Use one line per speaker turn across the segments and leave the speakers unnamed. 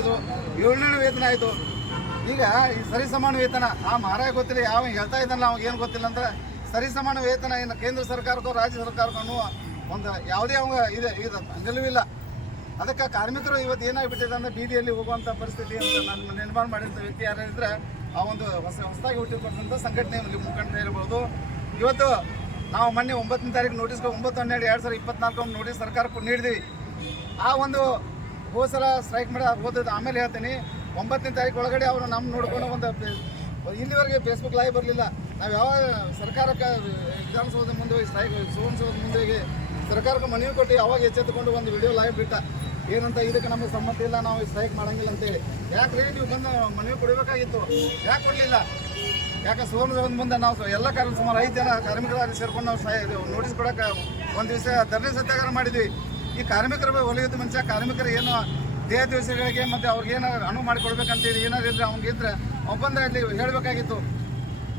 ಇದು ಏಳನೇ ವೇತನ ಆಯಿತು. ಈಗ ಈ ಸರಿಸಮಾನ ವೇತನ, ಆ ಮಹಾರಾಯ ಗೊತ್ತಿಲ್ಲ, ಯಾವ ಹೇಳ್ತಾ ಇದ್ದಾನಲ್ಲ ಅವ್ನಿಗೆ ಏನು ಗೊತ್ತಿಲ್ಲ ಅಂದ್ರೆ ಸರಿ ಸಮಾನ ವೇತನ ಏನು ಕೇಂದ್ರ ಸರ್ಕಾರಕ್ಕೋ, ರಾಜ್ಯ ಸರ್ಕಾರಕ್ಕೂ ಒಂದು ಯಾವುದೇ ಅವಂಗ ಇದೆ, ಇದು ನಿಲುವಿಲ್ಲ. ಅದಕ್ಕೆ ಕಾರ್ಮಿಕರು ಇವತ್ತು ಏನಾಗ್ಬಿಟ್ಟಿದೆ ಅಂದ್ರೆ ಬೀದಿಯಲ್ಲಿ ಹೋಗುವಂಥ ಪರಿಸ್ಥಿತಿ ಅಂತ ನಾನು ನಿರ್ಮಾಣ ಮಾಡಿದಂಥ ವ್ಯಕ್ತಿ ಯಾರಿದ್ರೆ ಆ ಒಂದು ಹೊಸ ಹೊಸದಾಗಿ ಹುಟ್ಟಿಕೊಟ್ಟಂಥ ಸಂಘಟನೆ ಮುಖಂಡ ಇರ್ಬೋದು ಇವತ್ತು ನಾವು ಮೊನ್ನೆ ಒಂಬತ್ತನೇ ತಾರೀಕು ನೋಟಿಸ್ಗೆ ಒಂಬತ್ತು ಹನ್ನೆರಡು ಎರಡು ಸಾವಿರದ ಇಪ್ಪತ್ನಾಲ್ಕು ನೋಟಿಸ್ ಸರ್ಕಾರಕ್ಕೆ ನೀಡಿದ್ವಿ. ಆ ಒಂದು ಹೋದ ಸಲ ಸ್ಟ್ರೈಕ್ ಮಾಡಿ ಓದೋದು ಆಮೇಲೆ ಹೇಳ್ತೀನಿ. ಒಂಬತ್ತನೇ ತಾರೀಕು ಒಳಗಡೆ ಅವರು ನಮ್ಮ ನೋಡ್ಕೊಂಡು ಒಂದು ಇಲ್ಲಿವರೆಗೆ ಫೇಸ್ಬುಕ್ ಲೈವ್ ಬರಲಿಲ್ಲ. ನಾವು ಯಾವಾಗ ಸರ್ಕಾರಕ್ಕೆ ವಿಧಾನಸೌಧ ಮುಂದೆ ಹೋಗಿ ಸ್ಟ್ರೈಕ್ ಸುವರ್ಣಸೌಧ ಮುಂದೆ ಹೋಗಿ ಸರ್ಕಾರಕ್ಕೆ ಮನವಿ ಕೊಟ್ಟು ಯಾವಾಗ ಎಚ್ಚೆತ್ತುಕೊಂಡು ಒಂದು ವಿಡಿಯೋ ಲೈವ್ ಬಿಟ್ಟ? ಏನಂತ ಇದಕ್ಕೆ ನಮಗೆ ಸಮ್ಮತಿ ಇಲ್ಲ, ನಾವು ಸ್ಟ್ರೈಕ್ ಮಾಡಂಗಿಲ್ಲ ಅಂತೇಳಿ. ರೀ ನೀವು ಬಂದು ಮನವಿ ಕೊಡಬೇಕಾಗಿತ್ತು? ಯಾಕೆ ಕೊಡಲಿಲ್ಲ? ಯಾಕೆ ಸುವರ್ಣಸೌಧ ಮುಂದೆ ನಾವು ಎಲ್ಲ ಕಾರ್ಮಿಕ ಸುಮಾರು ಐದು ಜನ ಕಾರ್ಮಿಕರಾಗಿ ಸೇರ್ಕೊಂಡು ನಾವು ನೋಟಿಸ್ ಕೊಡೋಕೆ ಒಂದು ದಿವಸ ಧರಣಿ ಸತ್ಯಾಗ್ರಹ ಮಾಡಿದ್ವಿ. ಈ ಕಾರ್ಮಿಕರ ಒಲಿಯೋದು ಮನುಷ್ಯ ಕಾರ್ಮಿಕರು ಏನು ದೇಹ ದಿವಸಗಳಿಗೆ ಮತ್ತು ಅವ್ರಿಗೇನಾದ್ರು ಅನುವು ಮಾಡಿಕೊಡ್ಬೇಕಂತೇಳಿ ಏನಾದ್ರು ಇದ್ರೆ ಅವ್ನಿಗಿದ್ರೆ ಒಪ್ಪಂದ ಇಲ್ಲಿ ಹೇಳಬೇಕಾಗಿತ್ತು.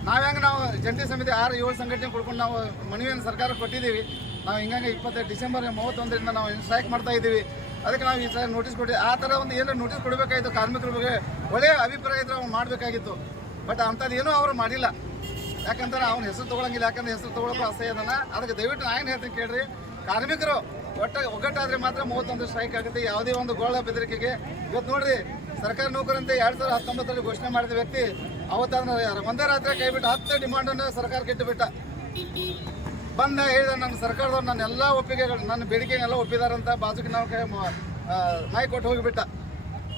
ನಾವು ಹೆಂಗೆ ನಾವು ಜಂಟಿ ಸಮಿತಿ ಆರು ಏಳು ಸಂಘಟನೆ ಕೊಡ್ಕೊಂಡು ನಾವು ಮನವಿಯನ್ನು ಸರ್ಕಾರ ಕೊಟ್ಟಿದ್ದೀವಿ. ನಾವು ಹಿಂಗಾಗಿ ಇಪ್ಪತ್ತೈದು ಡಿಸೆಂಬರ್ ಮೂವತ್ತೊಂದರಿಂದ ನಾವು ಸ್ಟ್ರೈಕ್ ಮಾಡ್ತಾ ಇದ್ದೀವಿ. ಅದಕ್ಕೆ ನಾವು ಈ ಸಲ ನೋಟಿಸ್ ಕೊಟ್ಟಿವಿ ಆ ಥರ ಒಂದು ಏನೋ ನೋಟಿಸ್ ಕೊಡಬೇಕಾಗಿತ್ತು ಕಾರ್ಮಿಕರ ಬಗ್ಗೆ ಒಳ್ಳೆಯ ಅಭಿಪ್ರಾಯ ಇದ್ರೆ ಅವ್ನು ಮಾಡಬೇಕಾಗಿತ್ತು. ಬಟ್ ಅಂಥದ್ದು ಏನೂ ಅವರು ಮಾಡಿಲ್ಲ. ಯಾಕಂದ್ರೆ ಅವ್ನ ಹೆಸರು ತೊಗೊಳಂಗಿಲ್ಲ. ಯಾಕಂದ್ರೆ ಹೆಸರು ತೊಗೊಳಕ್ಕೂ ಅಸಹ್ಯ ಅದಕ್ಕೆ ದಯವಿಟ್ಟು ನಾನು ಹೇಳ್ತೀನಿ ಕೇಳ್ರಿ. ಕಾರ್ಮಿಕರು ಒಟ್ಟ ಒಗ್ಗಟ್ಟಾದ್ರೆ ಮಾತ್ರ ಮೂವತ್ತೊಂದು ಸ್ಟ್ರೈಕ್ ಆಗುತ್ತೆ. ಯಾವುದೇ ಒಂದು ಗೋಳ ಬೆದರಿಕೆಗೆ. ಇವತ್ತು ನೋಡ್ರಿ ಸರ್ಕಾರಿ ನೌಕರಂತೆ ಎರಡ್ ಸಾವಿರದ ಹತ್ತೊಂಬತ್ತರಲ್ಲಿ ಘೋಷಣೆ ಮಾಡಿದ ವ್ಯಕ್ತಿ ಅವತ್ತಾದ್ರೆ ಒಂದೇ ರಾತ್ರಿ ಕೈ ಬಿಟ್ಟು ಹತ್ತು ಡಿಮಾಂಡನ್ನು ಸರ್ಕಾರಕ್ಕೆ ಇಟ್ಟುಬಿಟ್ಟ. ಬಂದ ಹೇಳಿದ ನನ್ನ ಸರ್ಕಾರದವ್ರು ನನ್ನ ಎಲ್ಲ ಒಪ್ಪಿಗೆಗಳು ನನ್ನ ಬೇಡಿಕೆನೆಲ್ಲ ಒಪ್ಪಿದಾರಂತ ಬಾಜುಗೆ ನಾವು ಕೈ ಮ- ಆ, ನಾಯಿ ಕೊಟ್ಟು ಹೋಗಿಬಿಟ್ಟ.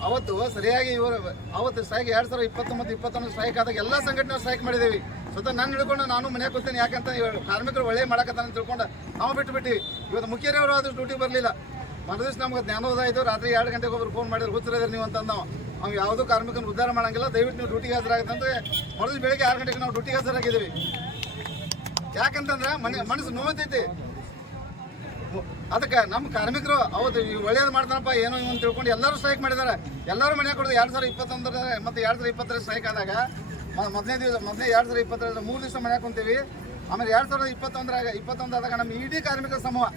ಅವತ್ತು ಸರಿಯಾಗಿ ಇವರು ಅವತ್ತು ಸ್ಟ್ರೈಕ್ ಎರಡು ಸಾವಿರದ ಇಪ್ಪತ್ತೊಂಬತ್ತು, ಇಪ್ಪತ್ತೊಂದು ಸ್ಟ್ರೈಕ್ ಆದಾಗ ಎಲ್ಲ ಸಂಘಟನೆ ಸ್ಟ್ರೈಕ್ ಮಾಡಿದ್ದೀವಿ ಸ್ವತಃ ನಾನು ಹಿಡ್ಕೊಂಡು ನಾನು ಮನೆಗೆ ಕೂತೀನಿ ಯಾಕಂತ ಇವರು ಕಾರ್ಮಿಕರು ಒಳ್ಳೆ ಮಾಡಕತ್ತಾನೆ ತಿಳ್ಕೊಂಡು ನಾವು ಬಿಟ್ಟು ಬಿಟ್ಟಿವಿ ಇವತ್ತು ಮುಖ್ಯರವರು ಆದರೂ ಡ್ಯೂಟಿ ಬರಲಿಲ್ಲ. ಮರುದಿವ್ಸ ನಮ್ಗೆ ಜ್ಞಾನೋದಯ ಇದ್ದು ರಾತ್ರಿ ಎರಡು ಗಂಟೆಗೆ ಒಬ್ರು ಫೋನ್ ಮಾಡಿದ್ರು ಗೊತ್ತಿರೋದ್ರೆ ನೀವು ಅಂತ ನಾವು ನಾವು ಯಾವುದೂ ಕಾರ್ಮಿಕನ ಉದ್ಧಾರ ಮಾಡಂಗಿಲ್ಲ. ದಯವಿಟ್ಟು ನೀವು ಡ್ಯೂಟಿಗೆ ಹಾಜರಾಗುತ್ತೆ ಮರುದಿವ್ಸ ಬೆಳಿಗ್ಗೆ ಆರು ಗಂಟೆಗೆ ನಾವು ಡ್ಯೂಟಿಗೆ ಹಾಜರಾಗಿದ್ದೀವಿ. ಯಾಕಂತಂದ್ರೆ ಮನೆ ಮನಸ್ಸು ನೋವತೈತಿ ಅದಕ್ಕೆ ನಮ್ಮ ಕಾರ್ಮಿಕರು, ಹೌದು ಇವ್ ಒಳ್ಳೇದು ಮಾಡ್ತಾರಪ್ಪ, ಏನೋ ಇವನ್ ತಿಳ್ಕೊಂಡು ಎಲ್ಲರೂ ಸ್ಟ್ರೈಕ್ ಮಾಡಿದ್ದಾರೆ. ಎಲ್ಲರೂ ಮನೆ ಕೊಡೋದು ಎರಡು ಸಾವಿರದ ಇಪ್ಪತ್ತೊಂದರ ಮತ್ತು ಎರಡು ಸಾವಿರದ ಇಪ್ಪತ್ತರ ಸ್ಟ್ರೈಕ್ ಆದಾಗ ಮೊದಲನೇ ದಿವಸ ಮೊದಲನೇ ಎರಡು ಸಾವಿರದ ಇಪ್ಪತ್ತರ ಮೂರು ದಿವಸ ಮನೆ ಕುಂತೀವಿ ಆಮೇಲೆ ಎರಡು ಸಾವಿರದ ಇಪ್ಪತ್ತೊಂದರಾಗ ಇಪ್ಪತ್ತೊಂದಾದಾಗ ನಮ್ಮ ಇಡೀ ಕಾರ್ಮಿಕ ಸಮೂಹ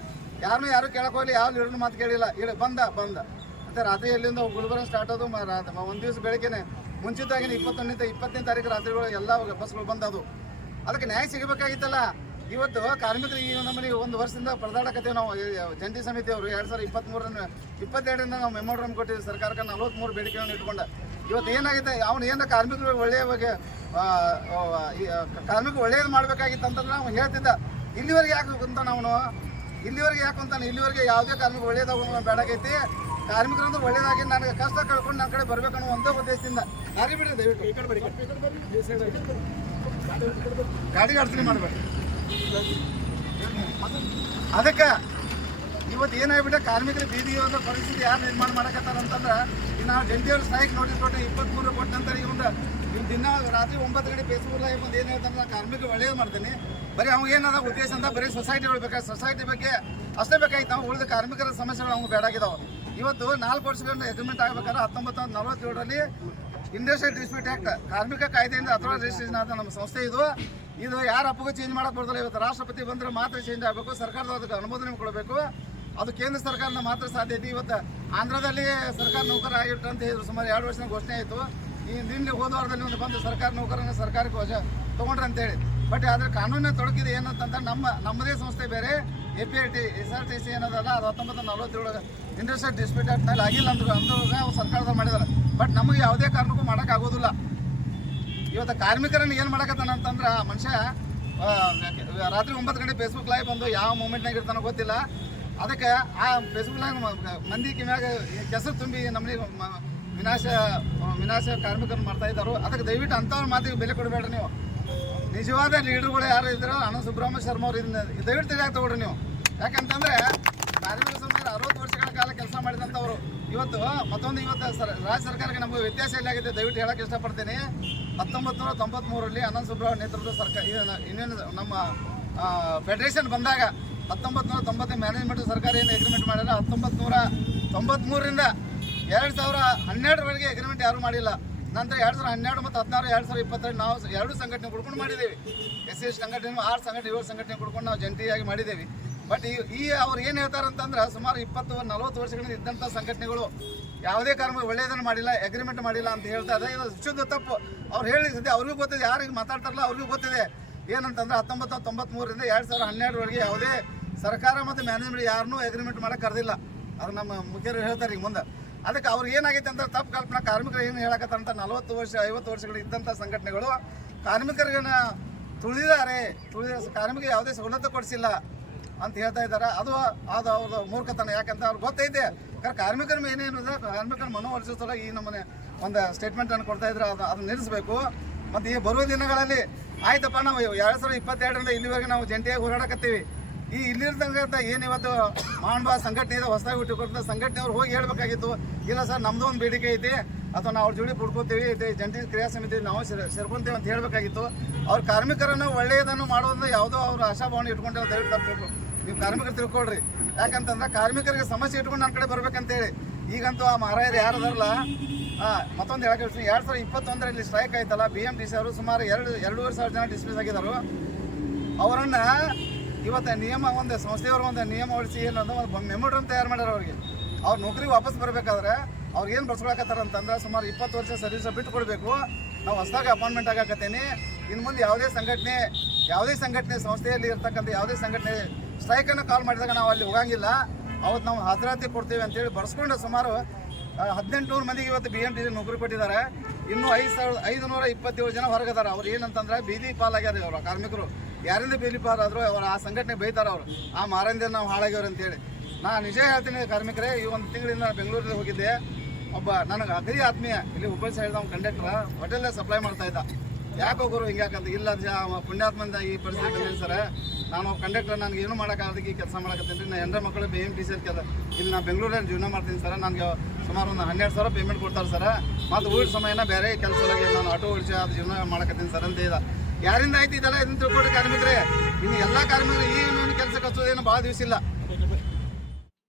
ಯಾರನ್ನೂ ಯಾರು ಕೇಳಕೋಲಿ ಯಾವ ಲೀಡರ್ ಮಾತು ಕೇಳಿಲ್ಲ. ಇಡ, ಬಂದ ಬಂದ. ಮತ್ತು ರಾತ್ರಿ ಎಲ್ಲಿಂದ ಗುಲ್ಬರ್ಗ ಸ್ಟಾರ್ಟ್ ಆದವು ಒಂದು ದಿವಸ ಬೆಳಗ್ಗೆನೆ. ಮುಂಚಿತವಾಗಿ ಇಪ್ಪತ್ತೊಂದನೇ ಇಪ್ಪತ್ತನೇ ತಾರೀಕು ರಾತ್ರಿಗಳು ಎಲ್ಲ ಬಸ್ಗಳು ಬಂದದು ಅದಕ್ಕೆ ನ್ಯಾಯ ಸಿಗಬೇಕಾಗಿತ್ತಲ್ಲ. ಇವತ್ತು ಕಾರ್ಮಿಕರಿಗೆ ನಮ್ಮಲ್ಲಿ ಒಂದು ವರ್ಷದಿಂದ ಪರದಾಡಕತ್ತೇವೆ ನಾವು. ಜಂಟಿ ಸಮಿತಿ ಅವರು ಎರಡು ಸಾವಿರದ ಇಪ್ಪತ್ತ್ಮೂರನ್ನ ಇಪ್ಪತ್ತೆರಡರಿಂದ ನಾವು ಮೆಮೋರಂ ಕೊಟ್ಟಿದ್ದೀವಿ. ಸರ್ಕಾರಕ್ಕೆ ನಲವತ್ತ್ಮೂರು ಬೇಡಿಕೆಗಳನ್ನು ಇಟ್ಕೊಂಡು ಇವತ್ತು ಏನಾಗಿದೆ ಅವನು ಏನು ಕಾರ್ಮಿಕರು ಒಳ್ಳೆಯ ಬಗ್ಗೆ ಕಾರ್ಮಿಕ ಒಳ್ಳೆಯದು ಮಾಡಬೇಕಾಗಿತ್ತು ಅಂತಂದ್ರೆ ನಾವು ಹೇಳ್ತಿದ್ದ. ಇಲ್ಲಿವರೆಗೆ ಯಾಕೆ ಅಂತ ನಾವು ಇಲ್ಲಿವರೆಗೆ ಯಾಕೆ ಅಂತಾನೆ ಇಲ್ಲಿವರೆಗೆ ಯಾವುದೇ ಕಾರ್ಮಿಕ ಒಳ್ಳೇದಾಗ ಬೇಡಾಗೈತಿ ಕಾರ್ಮಿಕರಂದ್ರೆ ಒಳ್ಳೇದಾಗಿ ನನಗೆ ಕಷ್ಟ ಕಳ್ಕೊಂಡು ನನ್ನ ಕಡೆ ಬರ್ಬೇಕನ್ನೋ ಒಂದೇ ಉದ್ದೇಶದಿಂದ. ದಾರಿ ಬಿಡಿ, ದಯವಿಟ್ಟು. ಗಾಡಿ ಅಡಚಣೆ ಮಾಡಬೇಡಿ ಅದಕ್ಕೆ ಇವತ್ತು ಏನಾಗ್ಬಿಟ್ಟೆ? ಕಾರ್ಮಿಕರ ಬೀದಿ ಒಂದು ಪರಿಸ್ಥಿತಿ ಯಾರು ನಿರ್ಮಾಣ ಮಾಡಕತ್ತಾರ ಅಂತಂದ್ರೆ ಈಗ ನಾವು ಜಂಟಿಯವ್ರು ಸ್ಟ್ರೈಕ್ ನೋಟಿಸ್ ಕೊಟ್ಟು ಇಪ್ಪತ್ತ್ಮೂರು ಕೊಟ್ಟ ನಂತರ ಇವಂದ ಇವ್ ದಿನ ರಾತ್ರಿ ಒಂಬತ್ತು ಗಂಟೆ ಫೇಸ್ಬುಕ್ ಬಂದು ಏನು ಹೇಳ್ತಾನೆ ನಾನು ಕಾರ್ಮಿಕ ಒಳ್ಳೇದು ಮಾಡ್ತೀನಿ. ಬರೀ ಅವ್ನು ಏನದ ಉದ್ದೇಶ ಅಂತ ಬರೀ ಸೊಸೈಟಿ ಬೇಕಾಗಿ ಸೊಸೈಟಿ ಬಗ್ಗೆ ಅಷ್ಟೇ ಬೇಕಾಗಿತ್ತು ನಾವು ಉಳಿದ ಕಾರ್ಮಿಕರ ಸಮಸ್ಯೆಗಳು ಅವ್ನು ಬೇಡಾಗಿದ್ದಾವೆ ಇವತ್ತು ನಾಲ್ಕು ವರ್ಷಗಳಿಂದ ಅಗ್ರಿಮೆಂಟ್ ಆಗ್ಬೇಕಾದ್ರೆ ಹತ್ತೊಂಬತ್ತು ನಲವತ್ತೇಳರಲ್ಲಿ ಇಂಡಸ್ಟ್ರಿಯಲ್ ಡಿಸ್ಪ್ಯೂಟ್ ಆ್ಯಕ್ಟ್ ಕಾರ್ಮಿಕ ಕಾಯ್ದೆಯಿಂದ ಅಥವಾ ರಿಜಿಸ್ಟ್ರೇಷನ್ ಆದ ನಮ್ಮ ಸಂಸ್ಥೆ ಇದು. ಇದು ಯಾರ ಅಪ್ಪಗೂ ಚೇಂಜ್ ಮಾಡಕ್ ಬರ್ತಲ್ಲ ಇವತ್ತು ರಾಷ್ಟ್ರಪತಿ ಬಂದ್ರೆ ಮಾತ್ರ ಚೇಂಜ್ ಆಗಬೇಕು, ಸರ್ಕಾರದ ಅದಕ್ಕೆ ಅನುಮೋದನೆ ಕೊಡಬೇಕು. ಅದು ಕೇಂದ್ರ ಸರ್ಕಾರದ ಮಾತ್ರ ಸಾಧ್ಯ ಐತಿ. ಇವತ್ತು ಆಂಧ್ರದಲ್ಲಿ ಸರ್ಕಾರ ನೌಕರ ಆಗಿಟ್ಟು ಹೇಳಿದ್ರು. ಸುಮಾರು ಎರಡು ವರ್ಷದ ಘೋಷಣೆ ಆಯಿತು. ಈ ನಿನ್ನೆ ಹೋದ ವಾರದಲ್ಲಿ ಒಂದು ಬಂದು ಸರ್ಕಾರ ನೌಕರನ ಸರ್ಕಾರಕ್ಕೆ ವಶ ತೊಗೊಂಡ್ರೆ ಅಂತೇಳಿ ಬಟ್ ಅದ್ರ ಕಾನೂನಿನ ತೊಡಕಿದೆ ಏನಂತಂದ್ರೆ ನಮ್ಮ ನಮ್ಮದೇ ಸಂಸ್ಥೆ ಬೇರೆ. A P I T S R T C ಏನದಲ್ಲ ಅದು ಹತ್ತೊಂಬತ್ತು ನಲವತ್ತೇಳು ಇಂಡಸ್ಟ್ರಿಯಲ್ ಡಿಸ್ಪ್ಯೂಟ್ ಆಕ್ಟ್ನಲ್ಲಿ ಆಗಿಲ್ಲ ಅಂದ್ರು ಅಂದ್ರೆ ಸರ್ಕಾರದವ್ರು ಮಾಡಿದ್ದಾರೆ. ಬಟ್ ನಮಗೆ ಯಾವುದೇ ಕಾರಣಕ್ಕೂ ಮಾಡೋಕ್ಕಾಗೋದಿಲ್ಲ. ಇವತ್ತು ಕಾರ್ಮಿಕರನ್ನು ಏನು ಮಾಡಕತ್ತಾನ ಅಂತಂದ್ರೆ ಆ ಮನುಷ್ಯ ರಾತ್ರಿ ಒಂಬತ್ತು ಗಂಟೆ ಫೇಸ್ಬುಕ್ ಲೈವ್ ಬಂದು ಯಾವ ಮೂಮೆಂಟ್ನಾಗ ಇರ್ತಾನೋ ಗೊತ್ತಿಲ್ಲ. ಅದಕ್ಕೆ ಆ ಫೇಸ್ಬುಕ್ ಲೈವ್ ಮಂದಿ ಕಿಮ್ಯಾಗ ಕೆಸರು ತುಂಬಿ ನಮ್ಮನೆ ವಿನಾಶ ವಿನಾಶ ಕಾರ್ಮಿಕರನ್ನು ಮಾಡ್ತಾ ಇದ್ದಾರೋ. ಅದಕ್ಕೆ ದಯವಿಟ್ಟು ಅಂಥವ್ರ ಮಾತಿಗೆ ಬೆಲೆ ಕೊಡಬೇಡ್ರಿ ನೀವು. ನಿಜವಾದ ಲೀಡರ್ಗಳು ಯಾರು ಇದ್ರು ಅನಂತ ಸುಬ್ರಹ್ಮಣ್ಯ ಶರ್ಮ ಅವ್ರು ಇದನ್ನ ದಯವಿಟ್ಟು ತಿಳಿಯಾಕ ತಗೊಳ್ರಿ ನೀವು. ಯಾಕಂತಂದ್ರೆ ಕಾರ್ಮಿಕ ಸಂಸ್ಥೆ ಅರವತ್ತು ವರ್ಷಗಳ ಕಾಲ ಕೆಲಸ ಮಾಡಿದಂಥವ್ರು. ಇವತ್ತು ಮತ್ತೊಂದು ಇವತ್ತು ಸರ್, ರಾಜ್ಯ ಸರ್ಕಾರಕ್ಕೆ ನಮಗೆ ವ್ಯತ್ಯಾಸ ಎಲ್ಲಾಗಿದೆ ದಯವಿಟ್ಟು ಹೇಳಕ್ಕೆ ಇಷ್ಟಪಡ್ತೀನಿ. ಹತ್ತೊಂಬತ್ತು ನೂರ ತೊಂಬತ್ಮೂರರಲ್ಲಿ ಅನಂತ ಸುಬ್ರಹ್ಮಣ್ಯ ನೇತೃತ್ವದ ಸರ್ಕಾರ ಇನ್ನೇನು ನಮ್ಮ ಫೆಡರೇಷನ್ ಬಂದಾಗ ಹತ್ತೊಂಬತ್ತು ನೂರ ತೊಂಬತ್ತ ಮ್ಯಾನೇಜ್ಮೆಂಟ್ ಸರ್ಕಾರ ಏನು ಅಗ್ರಿಮೆಂಟ್ ಮಾಡಿಲ್ಲ ಹತ್ತೊಂಬತ್ತು ನೂರ ತೊಂಬತ್ಮೂರರಿಂದ ಎರಡು ಸಾವಿರ ಹನ್ನೆರಡರವರೆಗೆ ಅಗ್ರಿಮೆಂಟ್ ಯಾರೂ ಮಾಡಿಲ್ಲ. ನಂತರ ಎರಡು ಸಾವಿರ ಹನ್ನೆರಡು ಮತ್ತು ಹದಿನಾರು, ಎರಡು ಸಾವಿರ ಇಪ್ಪತ್ತೆರಡು ನಾವು ಎರಡು ಸಂಘಟನೆ ಕುಡ್ಕೊಂಡು ಮಾಡಿದ್ದೀವಿ. ಎಸ್ ಎಸ್ ಸಂಘಟನೆ, ಆರು ಸಂಘಟನೆ, ಏಳು ಸಂಘಟನೆ ಕುಡ್ಕೊಂಡು ನಾವು ಜಂಟಿಯಾಗಿ ಮಾಡಿದ್ದೇವೆ. ಬಟ್ ಈ ಈ ಅವ್ರು ಏನು ಹೇಳ್ತಾರೆ ಅಂತಂದ್ರೆ ಸುಮಾರು ಇಪ್ಪತ್ತು, ನಲವತ್ತು ವರ್ಷಗಳಿಂದ ಇದ್ದಂಥ ಸಂಘಟನೆಗಳು ಯಾವುದೇ ಕಾರ್ಮಿಕ ಒಳ್ಳೆಯದನ್ನು ಮಾಡಿಲ್ಲ ಅಗ್ರಿಮೆಂಟ್ ಮಾಡಿಲ್ಲ ಅಂತ ಹೇಳ್ತಾ ಇದೆ ಇದು ಶುದ್ಧ ತಪ್ಪು. ಅವ್ರು ಹೇಳಿದ ಸದ್ಯ ಅವ್ರಿಗೂ ಗೊತ್ತಿದೆ, ಯಾರಿಗೆ ಮಾತಾಡ್ತಾರಲ್ಲ ಅವ್ರಿಗೂ ಗೊತ್ತಿದೆ. ಏನಂತಂದ್ರೆ ಹತ್ತೊಂಬತ್ತು ತೊಂಬತ್ತ್ಮೂರರಿಂದ ಎರಡು ಸಾವಿರ ಹನ್ನೆರಡರವರೆಗೆ ಯಾವುದೇ ಸರ್ಕಾರ ಮತ್ತು ಮ್ಯಾನೇಜ್ಮೆಂಟ್ ಯಾರನ್ನೂ ಅಗ್ರಿಮೆಂಟ್ ಮಾಡಕ್ಕೆ ಕರೆದಿಲ್ಲ. ಅದು ನಮ್ಮ ಮುಖ್ಯರು ಹೇಳ್ತಾರೆ ಈಗ ಮುಂದೆ. ಅದಕ್ಕೆ ಅವ್ರು ಏನಾಗೈತೆ ಅಂದ್ರೆ ತಪ್ಪು ಕಲ್ಪನಾ, ಕಾರ್ಮಿಕರು ಏನು ಹೇಳಕತ್ತಂತ ನಲವತ್ತು ವರ್ಷ, ಐವತ್ತು ವರ್ಷಗಳು ಇದ್ದಂಥ ಸಂಘಟನೆಗಳು ಕಾರ್ಮಿಕರಿಗನ್ನ ತುಳಿದಾರೆ ತುಳಿದ ಕಾರ್ಮಿಕ ಯಾವುದೇ ಸವಲತ್ತು ಕೊಡಿಸಿಲ್ಲ. ಅಂತ ಹೇಳ್ತಾ ಇದ್ದಾರೆ. ಅದು ಅದು ಅವ್ರದ್ದು ಮೂರ್ಖತನ. ಯಾಕಂತ ಅವ್ರಿಗೆ ಗೊತ್ತೈತೆ ಯಾಕಂದ್ರೆ ಕಾರ್ಮಿಕರ ಏನೇನು ಕಾರ್ಮಿಕರ ಮನವೊಲಿಸೋ ಈ ನಮ್ಮನೆ ಒಂದು ಸ್ಟೇಟ್ಮೆಂಟ್ ಅನ್ನು ಕೊಡ್ತಾ ಇದ್ರೆ ಅದು ಅದನ್ನ ನಿಲ್ಲಿಸಬೇಕು. ಮತ್ತು ಈ ಬರುವ ದಿನಗಳಲ್ಲಿ ಆಯ್ತಪ್ಪ, ನಾವು ಎರಡು ಸಾವಿರದ ಇಪ್ಪತ್ತೆರಡರಿಂದ ಇಲ್ಲಿವರೆಗೆ ನಾವು ಜಂಟಿಯಾಗಿ ಹೋರಾಡಕತ್ತೀವಿ. ಈ ಇಲ್ಲಿರ್ತಕ್ಕಂಥ ಏನು ಇವತ್ತು ಸಂಘಟನೆ ಇದೆ, ಹೊಸದಾಗಿ ಹುಟ್ಟಿಕೊಡ್ತ ಸಂಘಟನೆಯವ್ರು ಹೋಗಿ ಹೇಳ್ಬೇಕಾಗಿತ್ತು. ಇಲ್ಲ ಸರ್, ನಮ್ದು ಒಂದು ಬೇಡಿಕೆ ಐತಿ. ಅಥವಾ ನಾವು ಅವ್ರ ಜೋಡಿ ಪುಡ್ಕೋತೀವಿ, ಇದೆ ಜಂಟಿ ಕ್ರಿಯಾ ಸಮಿತಿ ನಾವು ಸೇರ್ ಸೇರ್ಕೊಂತೀವಿ ಅಂತ ಹೇಳಬೇಕಾಗಿತ್ತು. ಅವ್ರ ಕಾರ್ಮಿಕರನ್ನು ಒಳ್ಳೆಯದನ್ನು ಮಾಡೋದ್ರಿಂದ ಯಾವುದೋ ಅವ್ರ ಆಶಾಭಾವನೆ ಇಟ್ಕೊಂಡಿರೋ ದಯವಿಟ್ಟು ತಪ್ಪಬೇಕು ನೀವು ಕಾರ್ಮಿಕರು ತಿಳ್ಕೊಳ್ರಿ. ಯಾಕಂತಂದ್ರೆ ಕಾರ್ಮಿಕರಿಗೆ ಸಮಸ್ಯೆ ಇಟ್ಕೊಂಡು ನನ್ನ ಕಡೆ ಬರ್ಬೇಕಂತೇಳಿ. ಈಗಂತೂ ಆ ಮಹಾರಾಯರು ಯಾರು ಅದಾರಲ್ಲ? ಮತ್ತೊಂದು ಹೇಳಕ್ಕೆ ಎರಡು ಸಾವಿರದ ಇಪ್ಪತ್ತೊಂದರಲ್ಲಿ ಸ್ಟ್ರೈಕ್ ಆಯ್ತಲ್ಲ ಬಿ ಎಂ ಟಿ ಸಿ ಅವರು ಸುಮಾರು ಎರಡು, ಎರಡೂವರೆ ಸಾವಿರ ಜನ ಡಿಸ್ಮಿಸ್ ಆಗಿದ್ದಾರೆ ಅವರನ್ನ ಇವತ್ತು ನಿಯಮ ಒಂದು, ಸಂಸ್ಥೆಯವರು ಒಂದು ನಿಯಮ ಹೊಡಿಸಿ ಏನಂದ್ರೆ ಒಂದು ಮೆಮೊರಂ ತಯಾರು ಮಾಡ್ಯಾರ ಅವ್ರಿಗೆ. ಅವ್ರ ನೌಕರಿ ವಾಪಸ್ ಬರಬೇಕಾದ್ರೆ ಅವ್ರು ಏನು ಬರ್ಸ್ಕೊಳಕತ್ತಾರ ಅಂತಂದ್ರೆ ಸುಮಾರು ಇಪ್ಪತ್ತು ವರ್ಷ ಸರ್ವಿಸ್ ಬಿಟ್ಟು ಕೊಡಬೇಕು ನಾವು ಹೊಸದಾಗಿ ಅಪಾಯಿಂಟ್ಮೆಂಟ್ ಆಗಕತ್ತೇನೆ. ಇನ್ನು ಮುಂದೆ ಯಾವುದೇ ಸಂಘಟನೆ ಯಾವುದೇ ಸಂಘಟನೆ ಸಂಸ್ಥೆಯಲ್ಲಿ ಇರ್ತಕ್ಕಂಥ ಯಾವುದೇ ಸಂಘಟನೆ ಸ್ಟ್ರೈಕನ್ನು ಕಾಲ್ ಮಾಡಿದಾಗ ನಾವು ಅಲ್ಲಿ ಹೋಗಂಗಿಲ್ಲ. ಅವತ್ತು ನಾವು ಹಾಜರಾತಿ ಕೊಡ್ತೀವಿ ಅಂತೇಳಿ ಬರ್ಸ್ಕೊಂಡು ಸುಮಾರು ಹದಿನೆಂಟು ನೂರು ಮಂದಿಗೆ ಇವತ್ತು ಬಿ ಎಂ ಟಿ ನೌಕರಿ ಕೊಟ್ಟಿದ್ದಾರೆ. ಇನ್ನು ಐದು ಸಾವಿರದ ಐದು ನೂರ ಇಪ್ಪತ್ತೇಳು ಜನ ಹೊರಗದಾರ ಅವ್ರು ಏನಂತಂದ್ರೆ ಬೀದಿ ಪಾಲಾಗ್ಯಾರ ಅವರು ಕಾರ್ಮಿಕರು. ಯಾರಿಂದ ಬೀದಿ ಪಾಲಾದ್ರು ಅವರು ಆ ಸಂಘಟನೆ ಬೈತಾರೆ ಅವರು. ಆ ಮಾರಂದ್ಯ ನಾವು ಹಾಳಾಗ್ಯವ್ರು ಅಂತೇಳಿ ನಾ ನಿಜ ಹೇಳ್ತೀನಿ ಕಾರ್ಮಿಕರೇ, ಈ ಒಂದು ತಿಂಗಳಿಂದ ಬೆಂಗಳೂರಿಗೆ ಹೋಗಿದ್ದೆ. ಒಬ್ಬ ನನಗೆ ಅಗದಿ ಆತ್ಮೀಯ, ಇಲ್ಲಿ ಹುಬ್ಬಳ್ಳಿ ಸೈಡ್ ಅವ್ನು ಕಂಡಕ್ಟರ್ ಹೋಟೆಲ್ಲೇ ಸಪ್ಲೈ ಮಾಡ್ತಾ ಇದ್ದ. ಯಾಕೆ ಗುರು ಹಿಂಗಾಕಂತ ಇಲ್ಲ ಪುಣ್ಯಾತ್ಮಂದ ಈ ಪರಿಸ್ಥಿತಿ ಸರ್. ನಾನು ಕಂಡಕ್ಟರ್ ನನಗೆ ಏನು ಮಾಡೋಕ್ಕಾಗದಕ್ಕೆ ಈ ಕೆಲಸ ಮಾಡಕತ್ತೀನಿ ನಾನು ಎಂಡ್ರ ಮಕ್ಕಳು ಬಿ ಎಂ ಟಿ ಸಿ ಕೆಲ ಇಲ್ಲಿ ನಾನು ಬೆಂಗಳೂರಲ್ಲಿ ಜೀವನ ಮಾಡ್ತೀನಿ ಸರ್. ನನಗೆ ಸುಮಾರು ಒಂದು ಹನ್ನೆರಡು ಸಾವಿರ ಪೇಮೆಂಟ್ ಕೊಡ್ತಾರೆ ಸರ್. ಮತ್ತು ಉಳಿದ ಸಮಯನ ಬೇರೆ ಕೆಲಸ ನಾನು ಆಟೋ ಓಡಿಸಿ ಅದು ಜೀವನ ಮಾಡಕತ್ತೀನಿ ಸರ್ ಅಂತ ಇದೆ. ಯಾರಿಂದ ಆಯ್ತು ಇದೆಲ್ಲ ಇದನ್ನು ತಿಳ್ಕೊಡ್ರಿ ಕಾರ್ಮಿಕರೇ. ಇನ್ನು ಎಲ್ಲ ಕಾರ್ಮಿಕರು ಈ ಕೆಲಸ ಹಚ್ಚೋದೇನು ಭಾಳ ದಿವಸ ಇಲ್ಲ.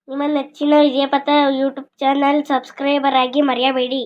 ನಿಮ್ಮ ನೆಚ್ಚಿನ ವಿಜಯಪಥ ಯೂಟ್ಯೂಬ್ ಚಾನಲ್ ಸಬ್ಸ್ಕ್ರೈಬರ್ ಆಗಿ ಮರೆಯಬೇಡಿ.